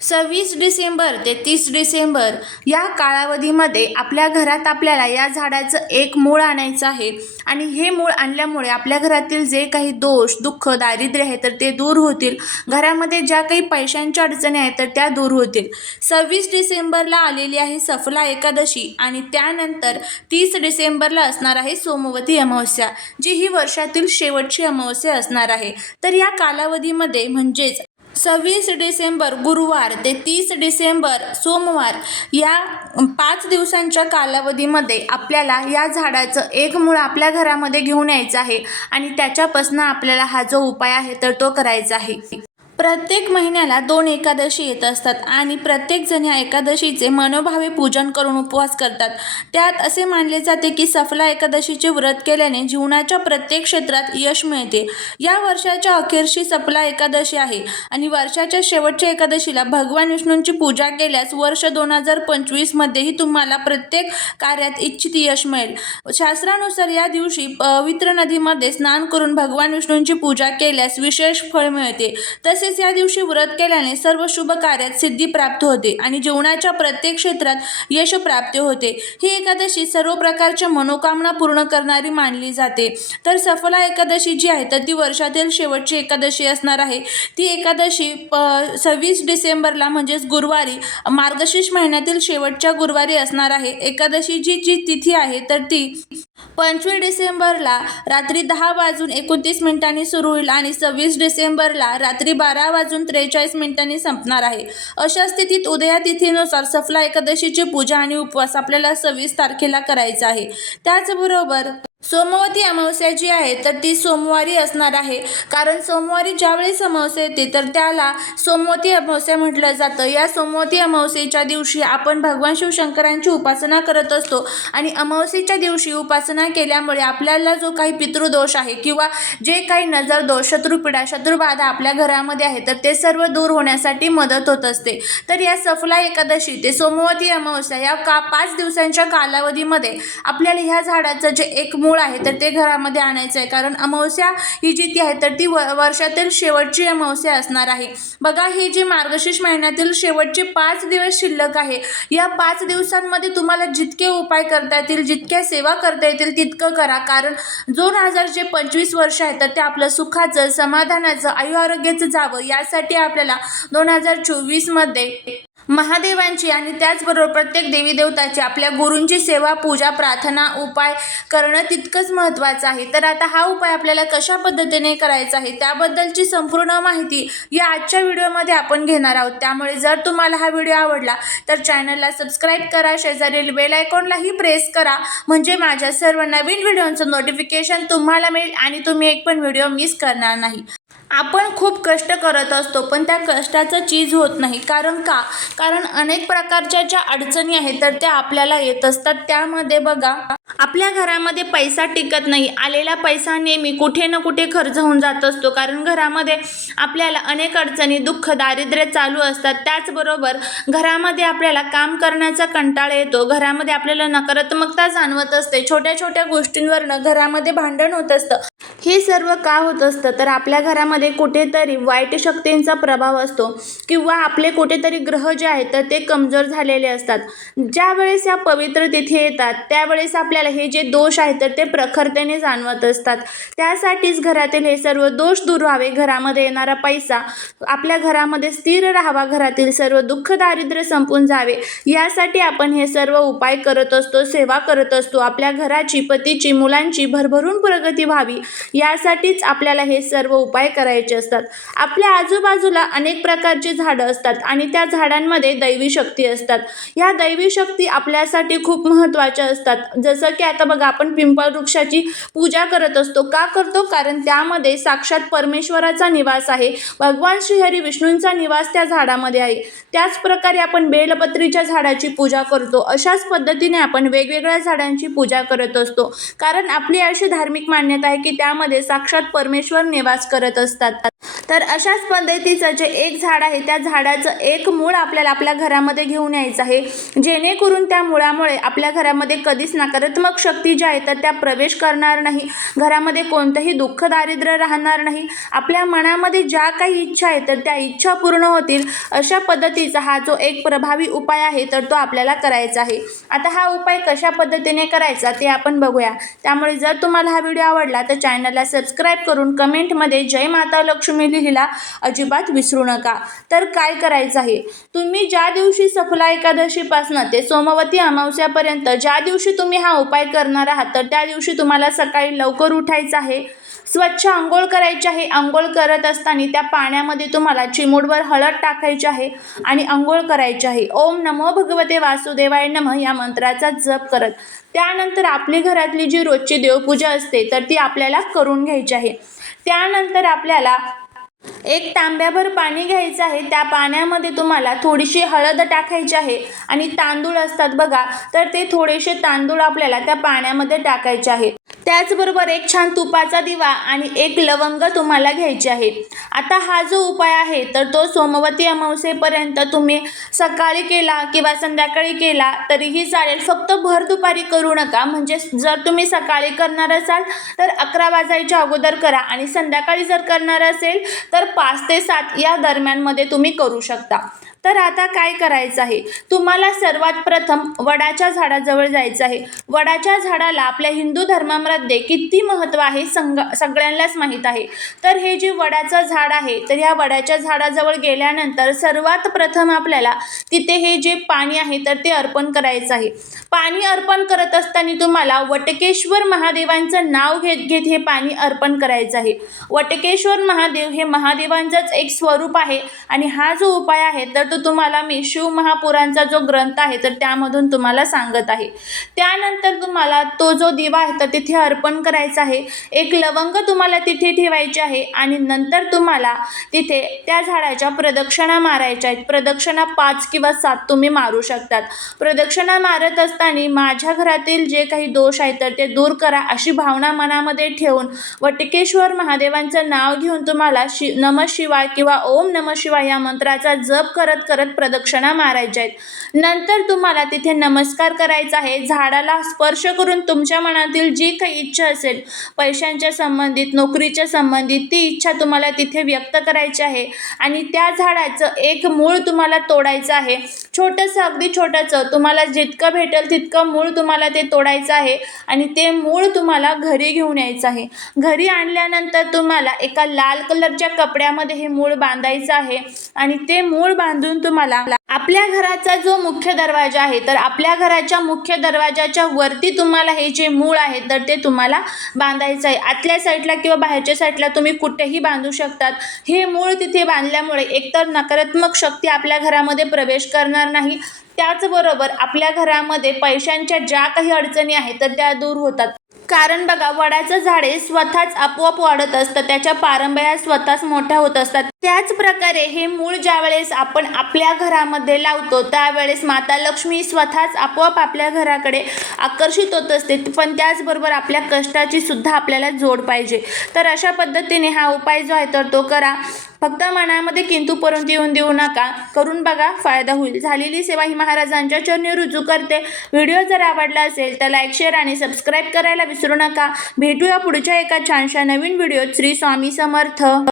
सव्वीस डिसेंबर ते तीस डिसेंबर या कालावधीमध्ये आपल्या घरात आपल्याला या झाडाचं एक मूळ आणायचं आहे. आणि हे मूळ आणल्यामुळे आपल्या घरातील जे काही दोष दुःख दारिद्र्य आहे तर ते दूर होतील. घरामध्ये ज्या काही पैशांच्या अडचणी आहेत तर त्या दूर होतील. सव्वीस डिसेंबरला आलेली आहे सफला एकादशी आणि त्यानंतर तीस डिसेंबरला असणार आहे सोमवती अमावस्या जी ही वर्षातील शेवटची अमावस्या असणार आहे. तर या कालावधीमध्ये म्हणजेच सव्वीस डिसेंबर गुरुवार ते तीस डिसेंबर सोमवार या पाच दिवसांच्या कालावधीमध्ये आपल्याला या झाडाचं एक मूळ आपल्या घरामध्ये घेऊन यायचं आहे आणि त्याच्यापासून आपल्याला हा जो उपाय आहे तर तो करायचा आहे. प्रत्येक महिन्याला दोन एकादशी येत असतात आणि प्रत्येकजण या एकादशीचे मनोभावे पूजन करून उपवास करतात. त्यात असे मानले जाते की सफला एकादशीचे व्रत केल्याने जीवनाच्या प्रत्येक क्षेत्रात यश मिळते. या वर्षाच्या अखेरशी सफला एकादशी आहे आणि वर्षाच्या शेवटच्या एकादशीला भगवान विष्णूंची पूजा केल्यास वर्ष दोन हजार पंचवीसमध्येही तुम्हाला प्रत्येक कार्यात इच्छित यश मिळेल. शास्त्रानुसार या दिवशी पवित्र नदीमध्ये स्नान करून भगवान विष्णूंची पूजा केल्यास विशेष फळ मिळते. तसेच या दिवशी व्रत केल्याने सर्व शुभ कार्यात सिद्धी प्राप्त होते आणि जीवनाच्या प्रत्येक क्षेत्रात यश प्राप्ती होते. ही एकादशी सर्व प्रकारच्या मनोकामना पूर्ण करणारी मानली जाते. तर सफला एकादशी जी आहे तर ती वर्षातील शेवटची एकादशी असणार आहे. ती एकादशी प सव्वीस डिसेंबरला म्हणजेच गुरुवारी मार्गशीर्ष महिन्यातील शेवटच्या गुरुवारी असणार आहे. एकादशी जी जी तिथी आहे तर ती पंचवीस डिसेंबरला रात्री दहा वाजून एकोणतीस मिनिटांनी सुरू होईल आणि सव्वीस डिसेंबरला रात्री बारा वाजून त्रेचाळीस मिनिटांनी संपणार आहे. अशा स्थितीत उदया तिथीनुसार सफला एकादशीची पूजा आणि उपवास आपल्याला सव्वीस तारखेला करायचा आहे. त्याचबरोबर सोमवती अमावस्या जी आहे तर ती सोमवारी असणार आहे. कारण सोमवारी ज्यावेळेस अमावस्या येते तर त्याला सोमवती अमावस्या म्हटलं जातं. या सोमवती अमावस्येच्या दिवशी आपण भगवान शिवशंकरांची उपासना करत असतो आणि अमावस्येच्या दिवशी उपासना केल्यामुळे आपल्याला जो काही पितृदोष आहे किंवा जे काही नजर दोष शत्रुपिडा शत्रुबाधा आपल्या घरामध्ये आहे तर ते सर्व दूर होण्यासाठी मदत होत असते. तर या सफला एकादशी ते सोमवती अमावस्या या का पाच दिवसांच्या कालावधीमध्ये आपल्याला ह्या झाडाचं जे एक मूळ आहे तर ते घरामध्ये आणायचं आहे कारण अमावस्या ही जी ती आहे तर ती व वर्षातील शेवटची अमावस्या असणार आहे. बघा ही जी मार्गशीर्ष महिन्यातील शेवटचे पाच दिवस शिल्लक आहे या पाच दिवसांमध्ये तुम्हाला जितके उपाय करता येतील जितक्या सेवा करता येतील तितकं करा. कारण दोन हजार जे पंचवीस वर्ष आहे तर ते आपलं सुखाचं समाधानाचं आयुआरोग्याचं जावं यासाठी आपल्याला दोन हजार चोवीसमध्ये महादेवांची आणि त्याचबरोबर प्रत्येक देवी देवताची आपल्या गुरूंची सेवा पूजा प्रार्थना उपाय करणं तितकंच महत्त्वाचं आहे. तर आता हा उपाय आपल्याला कशा पद्धतीने करायचा आहे त्याबद्दलची संपूर्ण माहिती या आजच्या व्हिडिओमध्ये आपण घेणार आहोत. त्यामुळे जर तुम्हाला हा व्हिडिओ आवडला तर चॅनलला सबस्क्राईब करा शेजारील बेल आयकॉनलाही प्रेस करा. म्हणजे माझ्या सर्व नवीन व्हिडिओचं नोटिफिकेशन तुम्हाला मिळेल आणि तुम्ही एक पण व्हिडिओ मिस करणार नाही. आपण खूप कष्ट करत असतो पण त्या कष्टाचं चीज होत नाही. कारण का? कारण अनेक प्रकारच्या ज्या अडचणी आहेत तर त्या आपल्याला येत असतात. त्यामध्ये बघा आपल्या घरामध्ये पैसा टिकत नाही. आलेला पैसा नेहमी कुठे ना कुठे खर्च होऊन जात असतो. कारण घरामध्ये आपल्याला अनेक अडचणी दुःख दारिद्र्य चालू असतात. त्याचबरोबर घरामध्ये आपल्याला काम करण्याचा कंटाळा येतो. घरामध्ये आपल्याला नकारात्मकता जाणवत असते. छोट्या छोट्या गोष्टींवरनं घरामध्ये भांडण होत असतं. हे सर्व का होत असतं? तर आपल्या घरामध्ये कुठेतरी वाईट शक्तींचा प्रभाव असतो किंवा आपले कुठेतरी ग्रह जे आहेत तर ते कमजोर झालेले असतात. ज्या वेळेस या पवित्र तिथी येतात त्यावेळेस आपल्याला हे जे दोष आहेत तर ते प्रखरतेने जाणवत असतात. त्यासाठीच घरातील हे सर्व दोष दूर व्हावे. घरामध्ये येणारा पैसा आपल्या घरामध्ये स्थिर राहावा. घरातील सर्व दुःख दारिद्र्य संपून जावे. यासाठी आपण हे सर्व उपाय करत असतो सेवा करत असतो. आपल्या घराची पतीची मुलांची भरभरून प्रगती व्हावी. यासाठीच आपल्याला हे सर्व उपाय करायचे असतात. आपल्या आजूबाजूला अनेक प्रकारची झाडं असतात आणि त्या झाडांमध्ये दैवी शक्ती असतात. ह्या दैवी शक्ती आपल्यासाठी खूप महत्त्वाच्या असतात. जसं की आता बघा आपण पिंपळ वृक्षाची पूजा करत असतो. का करतो? कारण त्यामध्ये साक्षात परमेश्वराचा निवास आहे. भगवान श्रीहरी विष्णूंचा निवास त्या झाडामध्ये आहे. त्याच प्रकारे आपण बेलपत्रीच्या झाडाची पूजा करतो. अशाच पद्धतीने आपण वेगवेगळ्या झाडांची पूजा करत असतो. कारण आपली अशी धार्मिक मान्यता आहे की त्यामध्ये झाडामध्ये साक्षात परमेश्वर निवास करत असतात. तर अशाच पद्धतीचं जे एक झाड आहे त्या झाडाचं एक मूळ आपल्याला आपल्या घरामध्ये घेऊन यायचं आहे. जेणेकरून त्या मुळामुळे आपल्या घरामध्ये कधीच नकारात्मक शक्ती ज्या आहेत तर त्या प्रवेश करणार नाही. घरामध्ये कोणतंही दुःख दारिद्र्य राहणार नाही. आपल्या मनामध्ये ज्या काही इच्छा आहेत तर त्या इच्छा पूर्ण होतील. अशा पद्धतीचा हा जो एक प्रभावी उपाय आहे तर तो आपल्याला करायचा आहे. आता हा उपाय कशा पद्धतीने करायचा ते आपण बघूया. त्यामुळे जर तुम्हाला हा व्हिडिओ आवडला तर चॅनलला सबस्क्राईब करून कमेंटमध्ये जय माता लक्ष्मी लिहिला अजिबात विसरू नका. तर काय करायचं आहे? तुम्ही ज्या दिवशी सफला एकादशीपासनं ते सोमवती अमावस्यापर्यंत ज्या दिवशी तुम्ही हा उपाय करणार आहात तर त्या दिवशी तुम्हाला सकाळी लवकर उठायचं आहे. स्वच्छ आंघोळ करायची आहे. आंघोळ करत असताना त्या पाण्यामध्ये तुम्हाला चिमूटभर हळद टाकायची आहे आणि आंघोळ करायची आहे. ओम नमो भगवते वासुदेवाय नम या मंत्राचा जप करत. त्यानंतर आपली घरातली जी रोजची देवपूजा असते तर ती आपल्याला करून घ्यायची आहे. त्यानंतर आपल्याला एक तांब्याभर पाणी घ्यायचं आहे. त्या पाण्यामध्ये तुम्हाला थोडीशी हळद टाकायची आहे आणि तांदूळ असतात बघा तर ते थोडेसे तांदूळ आपल्याला त्या पाण्यामध्ये टाकायचे आहे. त्याचबरोबर एक छान तुपाचा दिवा आणि एक लवंग तुम्हाला घ्यायची आहे आता हा जो उपाय आहे तर तो सोमवती अमावस्येपर्यंत तुम्ही सकाळी केला किंवा संध्याकाळी केला तरीही चालेल. फक्त भर दुपारी करू नका. म्हणजे जर तुम्ही सकाळी करणार असाल तर अकरा वाजायच्या अगोदर करा आणि संध्याकाळी जर करणार असेल तर पाच ते सात या दरम्यानमध्ये तुम्ही करू शकता. तर आता काय करायचं आहे? तुम्हाला सर्वात प्रथम वडाच्या झाडाजवळ जायचं आहे. वडाच्या झाडाला आपल्या हिंदू धर्मामध्ये किती महत्त्व आहे संग सगळ्यांनाच माहीत आहे. तर हे जे वडाचं झाड आहे तर ह्या वडाच्या झाडाजवळ गेल्यानंतर सर्वात प्रथम आपल्याला तिथे हे जे पाणी आहे तर ते अर्पण करायचं आहे. पाणी अर्पण करत असताना तुम्हाला वटकेश्वर महादेवांचं नाव घेत घेत हे पाणी अर्पण करायचं आहे. वटकेश्वर महादेव हे महादेवांचंच एक स्वरूप आहे आणि हा जो उपाय आहे तर तो तुम्हाला मी शिवमहापुराणचा जो ग्रंथ आहे तर त्यामधून तुम्हाला सांगत आहे. त्यानंतर तुम्हाला तो जो दिवा आहे तर तिथे अर्पण करायचा आहे. एक लवंग तुम्हाला तिथे ठेवायची आहे आणि नंतर तुम्हाला तिथे त्या झाडाच्या प्रदक्षिणा मारायच्या आहेत. प्रदक्षिणा पाच किंवा सात तुम्ही मारू शकतात. प्रदक्षिणा मारत असताना माझ्या घरातील जे काही दोष आहेत तर ते दूर करा अशी भावना मनामध्ये ठेवून वटिकेश्वर महादेवांचं नाव घेऊन तुम्हाला शि नम शिवाय किंवा ओम नम शिवाय या मंत्राचा जप करत करत प्रदक्षिणा मारायच्या आहेत. नंतर तुम्हाला तिथे नमस्कार करायचा आहे. झाडाला स्पर्श करून तुमच्या मनातील जी काही इच्छा असेल पैशांच्या संबंधित नोकरीच्या संबंधित ती इच्छा तुम्हाला तिथे व्यक्त करायची आहे. आणि त्या झाडाचं एक मूळ तुम्हाला तोडायचं आहे. छोटंसं अगदी छोटंसं तुम्हाला जितकं भेटेल तितकं मूळ तुम्हाला ते तोडायचं आहे. आणि ते मूळ तुम्हाला घरी घेऊन यायचं आहे. घरी आणल्यानंतर तुम्हाला एका लाल कलरच्या कपड्यामध्ये हे मूळ बांधायचं आहे. आणि ते मूळ बांधून तुम्हाला आपल्या घराचा जो मुख्य दरवाजा आहे तर आपल्या घराच्या मुख्य दरवाजाच्या वरती तुम्हाला हे जे मूळ आहे तर ते तुम्हाला बांधायचं आहे. आतल्या साईडला किंवा बाहेरच्या साईडला तुम्ही कुठेही बांधू शकतात. हे मूळ तिथे बांधल्यामुळे एकतर नकारात्मक शक्ती आपल्या घरामध्ये प्रवेश करणार नाही. त्याचबरोबर आपल्या घरामध्ये पैशांच्या ज्या काही अडचणी आहेत तर त्या दूर होतात. कारण बघा वडाचं झाडे स्वतःच आपोआप वाढत असतं त्याच्या पारंब्या स्वतःच मोठ्या होत असतात. त्याच प्रकारे हे मूळ ज्यावेळेस आपण आपल्या घरामध्ये लावतो त्यावेळेस माता लक्ष्मी स्वतःच आपोआप आपल्या घराकडे आकर्षित होत असते पण त्याचबरोबर आपल्या कष्टाची सुद्धा आपल्याला जोड पाहिजे. तर अशा पद्धतीने हा उपाय जो आहे तर तो करा. फक्त मनामध्ये किंतू परंतु येऊन देऊ नका. करून बघा फायदा होईल. झालेली सेवा ही महाराजांच्या चरणी रुजू करते. व्हिडिओ जर आवडला असेल तर लाईक शेअर आणि सबस्क्राईब करायला विसरू नका. भेटूया पुढच्या एका छानशा नवीन व्हिडिओत. श्री स्वामी समर्थ.